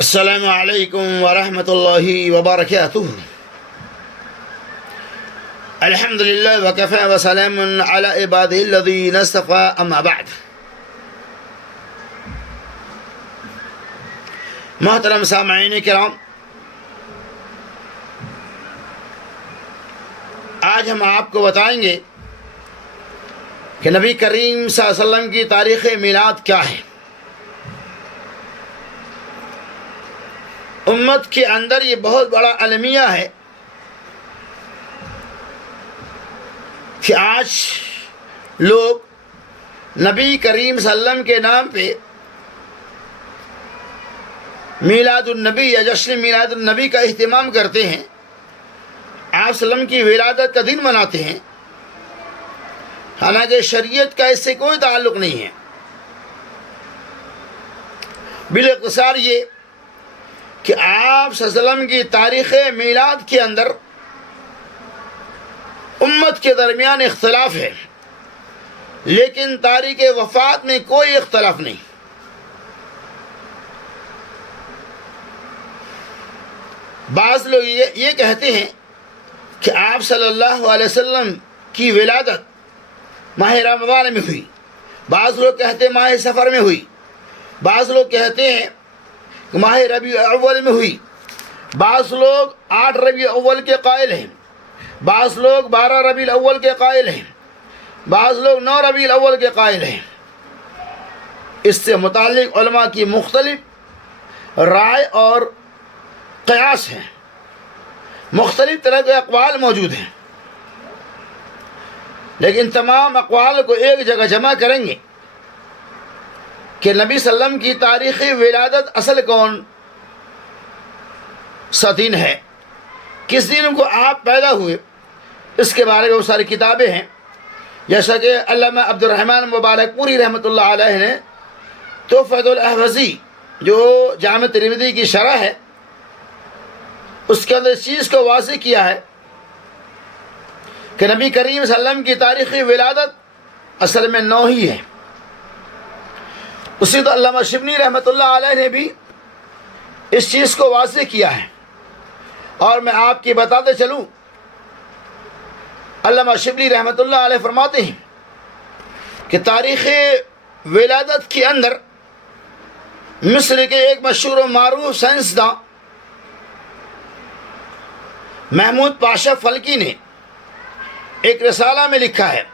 السلام علیکم ورحمۃ اللہ وبرکاتہ۔ الحمد للہ وکفی وسلام علی عبادہ الذین اصطفی، اما بعد۔ محترم سامعین کرام، آج ہم آپ کو بتائیں گے کہ نبی کریم صلی اللہ علیہ وسلم کی تاریخ میلاد کیا ہے۔ امت کے اندر یہ بہت بڑا المیہ ہے کہ آج لوگ نبی کریم صلی اللہ علیہ وسلم کے نام پہ میلاد النبی یا جشن میلاد النبی کا اہتمام کرتے ہیں، آپ صلی اللہ علیہ وسلم کی ولادت کا دن مناتے ہیں، حالانکہ شریعت کا اس سے کوئی تعلق نہیں ہے۔ بالاختصار یہ کہ آپ صلی اللہ علیہ وسلم کی تاریخ میلاد کے اندر امت کے درمیان اختلاف ہے، لیکن تاریخ وفات میں کوئی اختلاف نہیں۔ بعض لوگ یہ کہتے ہیں کہ آپ صلی اللہ علیہ وسلم کی ولادت ماہ رمضان میں ہوئی، بعض لوگ کہتے ہیں ماہ سفر میں ہوئی، بعض لوگ کہتے ہیں ماہ ربیع اول میں ہوئی، بعض لوگ 8 ربیع اول کے قائل ہیں، بعض لوگ 12 ربیع اول کے قائل ہیں، بعض لوگ 9 ربیع اول کے قائل ہیں۔ اس سے متعلق علماء کی مختلف رائے اور قیاس ہیں، مختلف طرح کے اقوال موجود ہیں، لیکن تمام اقوال کو ایک جگہ جمع کریں گے کہ نبی صلی اللہ علیہ وسلم کی تاریخی ولادت اصل کون سا دن ہے، کس دن کو آپ پیدا ہوئے، اس کے بارے میں بہت ساری کتابیں ہیں، جیسا کہ علامہ عبد الرحمن مبارک پوری رحمۃ اللہ علیہ نے تحفۃ الاحوذی جو جامع ترمذی کی شرح ہے، اس کے اندر اس چیز کو واضح کیا ہے کہ نبی کریم صلی اللہ علیہ وسلم کی تاریخی ولادت اصل میں 9 ہی ہے۔ اسی تو علامہ شبلی رحمۃ اللہ علیہ نے بھی اس چیز کو واضح کیا ہے، اور میں آپ کی بتاتے چلوں، علامہ شبلی رحمۃ اللہ علیہ فرماتے ہیں کہ تاریخ ولادت کے اندر مصر کے ایک مشہور و معروف سائنسداں محمود پاشا فلکی نے ایک رسالہ میں لکھا ہے،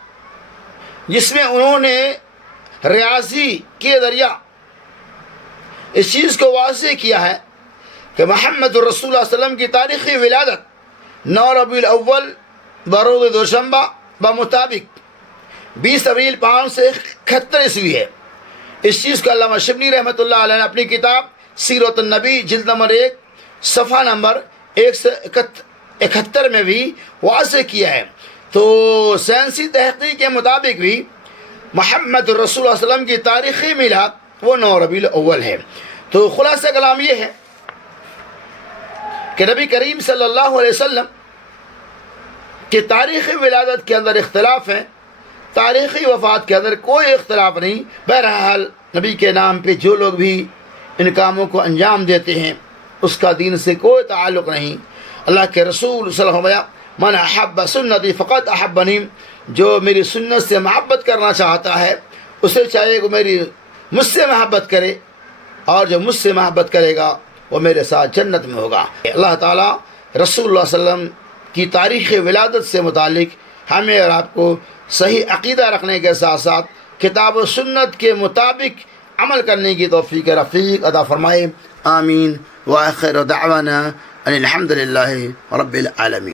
جس میں انہوں نے ریاضی کے ذریعہ اس چیز کو واضح کیا ہے کہ محمد رسول اللہ صلی اللہ علیہ وسلم کی تاریخی ولادت 9 ربیع الاول بروز دوشنبہ بمطابق 20 اپریل 571 عیسوی ہے۔ اس چیز کو علامہ شبلی رحمۃ اللہ علیہ نے اپنی کتاب سیرت النبی جلد نمبر 1 صفحہ نمبر 171 میں بھی واضح کیا ہے۔ تو سائنسی تحقیق کے مطابق بھی محمد رسول اللہ صلی اللہ علیہ وسلم کی تاریخی میلاد وہ 9 ربیع الاول ہے۔ تو خلاصہ کلام یہ ہے کہ نبی کریم صلی اللہ علیہ وسلم کی تاریخی ولادت کے اندر اختلاف ہے، تاریخی وفات کے اندر کوئی اختلاف نہیں۔ بہرحال نبی کے نام پہ جو لوگ بھی ان کاموں کو انجام دیتے ہیں اس کا دین سے کوئی تعلق نہیں۔ اللہ کے رسول صلی اللہ علیہ وسلم من احب سنتی فقط احبنی، جو میری سنت سے محبت کرنا چاہتا ہے اسے چاہیے کہ مجھ سے محبت کرے، اور جو مجھ سے محبت کرے گا وہ میرے ساتھ جنت میں ہوگا۔ اللہ تعالیٰ رسول اللہ صلی اللہ علیہ وسلم کی تاریخ ولادت سے متعلق ہمیں اور آپ کو صحیح عقیدہ رکھنے کے ساتھ ساتھ کتاب و سنت کے مطابق عمل کرنے کی توفیق رفیق عطا فرمائے، آمین۔ وآخر دعوانا ان الحمد للہ رب العالمین۔